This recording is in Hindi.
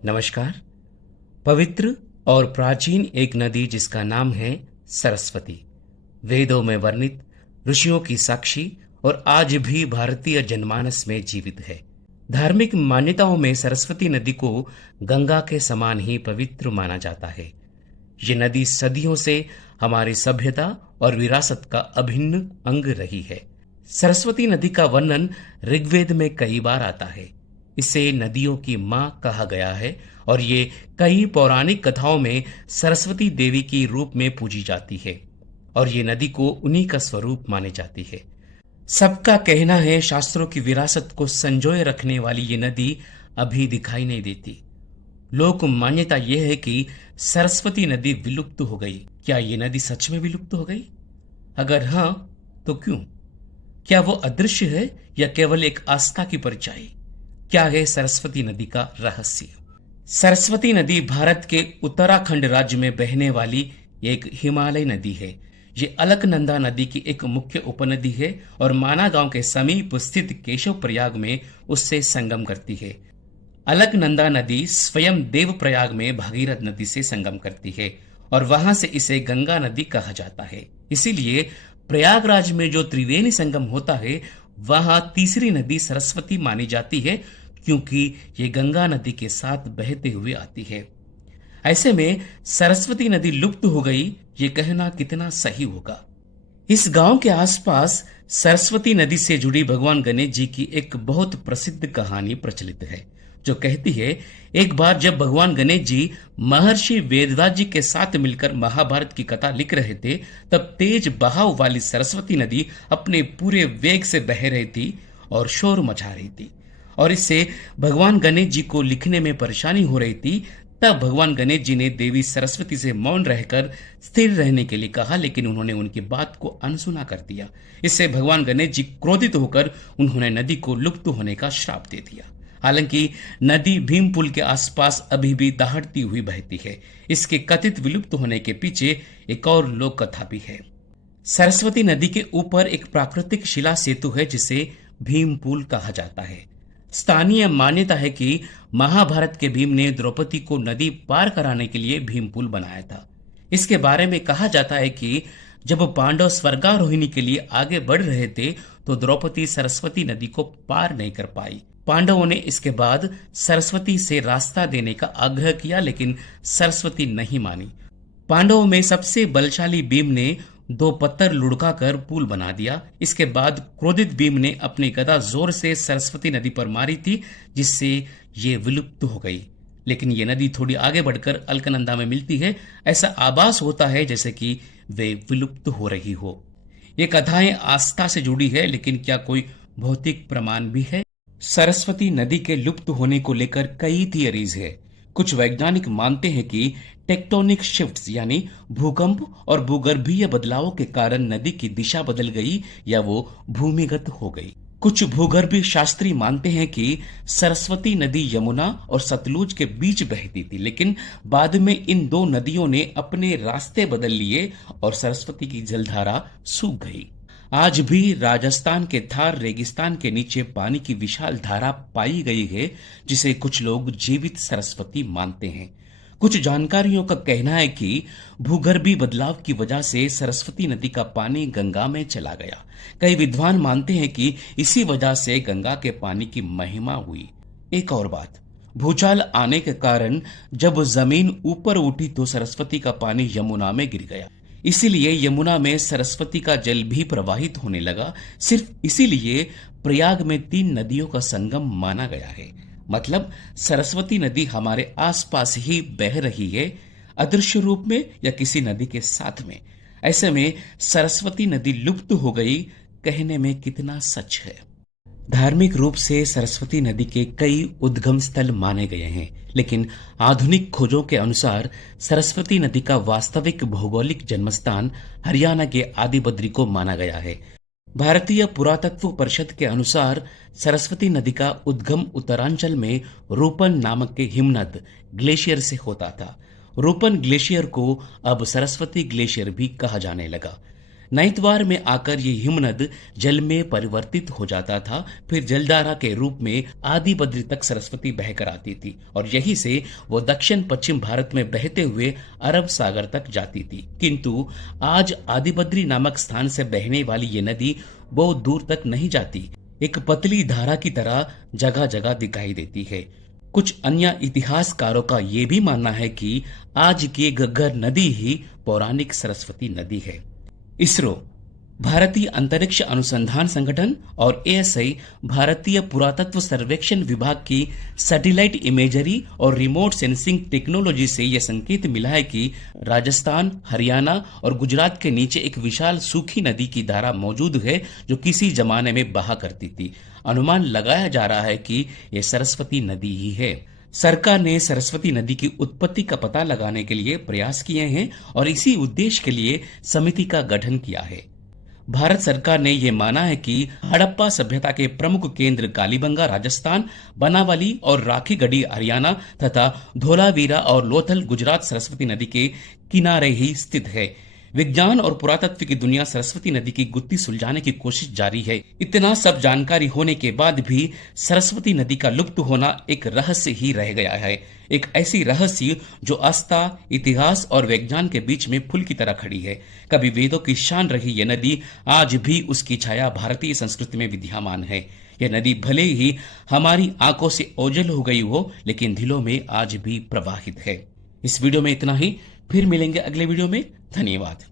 नमस्कार। पवित्र और प्राचीन एक नदी जिसका नाम है सरस्वती, वेदों में वर्णित, ऋषियों की साक्षी और आज भी भारतीय जनमानस में जीवित है। धार्मिक मान्यताओं में सरस्वती नदी को गंगा के समान ही पवित्र माना जाता है। ये नदी सदियों से हमारी सभ्यता और विरासत का अभिन्न अंग रही है। सरस्वती नदी का वर्णन ऋग्वेद में कई बार आता है। इसे नदियों की मां कहा गया है और ये कई पौराणिक कथाओं में सरस्वती देवी की रूप में पूजी जाती है और ये नदी को उन्हीं का स्वरूप मानी जाती है। सबका कहना है शास्त्रों की विरासत को संजोए रखने वाली ये नदी अभी दिखाई नहीं देती। लोक मान्यता यह है कि सरस्वती नदी विलुप्त हो गई। क्या ये नदी सच में विलुप्त हो गई? अगर हाँ, तो क्यों? क्या वो अदृश्य है या केवल एक आस्था की परछाई? क्या है सरस्वती नदी का रहस्य? सरस्वती नदी भारत के उत्तराखंड राज्य में बहने वाली एक हिमालय नदी है। ये अलकनंदा नदी की एक मुख्य उपनदी है और माना गांव के समीप स्थित केशव प्रयाग में उससे संगम करती है। अलकनंदा नदी स्वयं देवप्रयाग में भागीरथ नदी से संगम करती है और वहां से इसे गंगा नदी कहा जाता है। इसीलिए प्रयागराज में जो त्रिवेणी संगम होता है, वहां तीसरी नदी सरस्वती मानी जाती है, क्योंकि ये गंगा नदी के साथ बहते हुए आती है। ऐसे में सरस्वती नदी लुप्त हो गई, ये कहना कितना सही होगा? इस गांव के आसपास सरस्वती नदी से जुड़ी भगवान गणेश जी की एक बहुत प्रसिद्ध कहानी प्रचलित है, जो कहती है, एक बार जब भगवान गणेश जी महर्षि वेदव्यास जी के साथ मिलकर महाभारत की कथा लिख रहे थे, तब तेज बहाव वाली सरस्वती नदी अपने पूरे वेग से बह रही थी और शोर मचा रही थी और इससे भगवान गणेश जी को लिखने में परेशानी हो रही थी। तब भगवान गणेश जी ने देवी सरस्वती से मौन रहकर स्थिर रहने के लिए कहा, लेकिन उन्होंने उनकी बात को अनसुना कर दिया। इससे भगवान गणेश जी क्रोधित होकर उन्होंने नदी को लुप्त होने का श्राप दे दिया। हालांकि नदी भीम पुल के आसपास अभी भी दहाड़ती हुई बहती है। इसके कथित विलुप्त होने के पीछे एक और लोक कथा भी है। सरस्वती नदी के ऊपर एक प्राकृतिक शिला सेतु है जिसे भीम पुल कहा जाता है। स्थानीय मान्यता है कि महाभारत के भीम ने द्रौपदी को नदी पार कराने के लिए भीम पुल बनाया था। इसके बारे में कहा जाता है कि जब पांडव स्वर्गारोहिणी के लिए आगे बढ़ रहे थे, तो द्रौपदी सरस्वती नदी को पार नहीं कर पाई। पांडवों ने इसके बाद सरस्वती से रास्ता देने का आग्रह किया, लेकिन सरस्वती नहीं मानी। पांडवों में सबसे बलशाली भीम ने दो पत्थर लुढ़काकर पुल बना दिया। इसके बाद क्रोधित भीम ने अपनी गदा जोर से सरस्वती नदी पर मारी थी, जिससे ये विलुप्त हो गई। लेकिन ये नदी थोड़ी आगे बढ़कर अलकनंदा में मिलती है। ऐसा आभास होता है जैसे कि वे विलुप्त हो रही हो। ये कथाएं आस्था से जुड़ी है, लेकिन क्या कोई भौतिक प्रमाण भी है? सरस्वती नदी के लुप्त होने को लेकर कई थियरीज है। कुछ वैज्ञानिक मानते हैं कि टेक्टोनिक शिफ्ट्स यानी भूकंप और भूगर्भीय बदलावों के कारण नदी की दिशा बदल गई या वो भूमिगत हो गई। कुछ भूगर्भीय शास्त्री मानते हैं कि सरस्वती नदी यमुना और सतलुज के बीच बहती थी, लेकिन बाद में इन दो नदियों ने अपने रास्ते बदल लिए और सरस्वती की जलधारा सूख गई। आज भी राजस्थान के थार रेगिस्तान के नीचे पानी की विशाल धारा पाई गई है, जिसे कुछ लोग जीवित सरस्वती मानते हैं। कुछ जानकारियों का कहना है कि भूगर्भीय बदलाव की वजह से सरस्वती नदी का पानी गंगा में चला गया। कई विद्वान मानते हैं कि इसी वजह से गंगा के पानी की महिमा हुई। एक और बात, भूचाल आने के कारण जब जमीन ऊपर उठी तो सरस्वती का पानी यमुना में गिर गया। इसीलिए यमुना में सरस्वती का जल भी प्रवाहित होने लगा। सिर्फ इसीलिए प्रयाग में तीन नदियों का संगम माना गया है। मतलब सरस्वती नदी हमारे आसपास ही बह रही है, अदृश्य रूप में या किसी नदी के साथ में। ऐसे में सरस्वती नदी लुप्त हो गई कहने में कितना सच है? धार्मिक रूप से सरस्वती नदी के कई उद्गम स्थल माने गए हैं, लेकिन आधुनिक खोजों के अनुसार सरस्वती नदी का वास्तविक भौगोलिक जन्मस्थान हरियाणा के आदिबद्री को माना गया है। भारतीय पुरातत्व परिषद के अनुसार सरस्वती नदी का उद्गम उत्तरांचल में रूपन नामक के हिमनद ग्लेशियर से होता था। रूपन ग्लेशियर को अब सरस्वती ग्लेशियर भी कहा जाने लगा। नैतवार में आकर ये हिमनद जल में परिवर्तित हो जाता था, फिर जलधारा के रूप में आदि बद्री तक सरस्वती बहकर आती थी और यहीं से वो दक्षिण पश्चिम भारत में बहते हुए अरब सागर तक जाती थी। किंतु आज आदि बद्री नामक स्थान से बहने वाली ये नदी बहुत दूर तक नहीं जाती, एक पतली धारा की तरह जगह जगह दिखाई देती है। कुछ अन्य इतिहासकारों का ये भी मानना है कि आज की घग्गर नदी ही पौराणिक सरस्वती नदी है। इसरो, भारतीय अंतरिक्ष अनुसंधान संगठन और एएसआई, भारतीय पुरातत्व सर्वेक्षण विभाग की सैटेलाइट इमेजरी और रिमोट सेंसिंग टेक्नोलॉजी से यह संकेत मिला है कि राजस्थान, हरियाणा और गुजरात के नीचे एक विशाल सूखी नदी की धारा मौजूद है जो किसी जमाने में बहा करती थी। अनुमान लगाया जा रहा है कि यह सरस्वती नदी ही है। सरकार ने सरस्वती नदी की उत्पत्ति का पता लगाने के लिए प्रयास किए हैं और इसी उद्देश्य के लिए समिति का गठन किया है। भारत सरकार ने यह माना है कि हड़प्पा सभ्यता के प्रमुख केंद्र कालीबंगा राजस्थान, बनावली और राखीगढ़ी हरियाणा तथा धोलावीरा और लोथल गुजरात सरस्वती नदी के किनारे ही स्थित है। विज्ञान और पुरातत्व की दुनिया सरस्वती नदी की गुत्थी सुलझाने की कोशिश जारी है। इतना सब जानकारी होने के बाद भी सरस्वती नदी का लुप्त होना एक रहस्य ही रह गया है, एक ऐसी रहस्य जो आस्था, इतिहास और विज्ञान के बीच में फूल की तरह खड़ी है। कभी वेदों की शान रही यह नदी आज भी उसकी छाया भारतीय संस्कृति में विद्यमान है। यह नदी भले ही हमारी आंखों से ओझल हो गई हो, लेकिन दिलों में आज भी प्रवाहित है। इस वीडियो में इतना ही, फिर मिलेंगे अगले वीडियो में। धन्यवाद।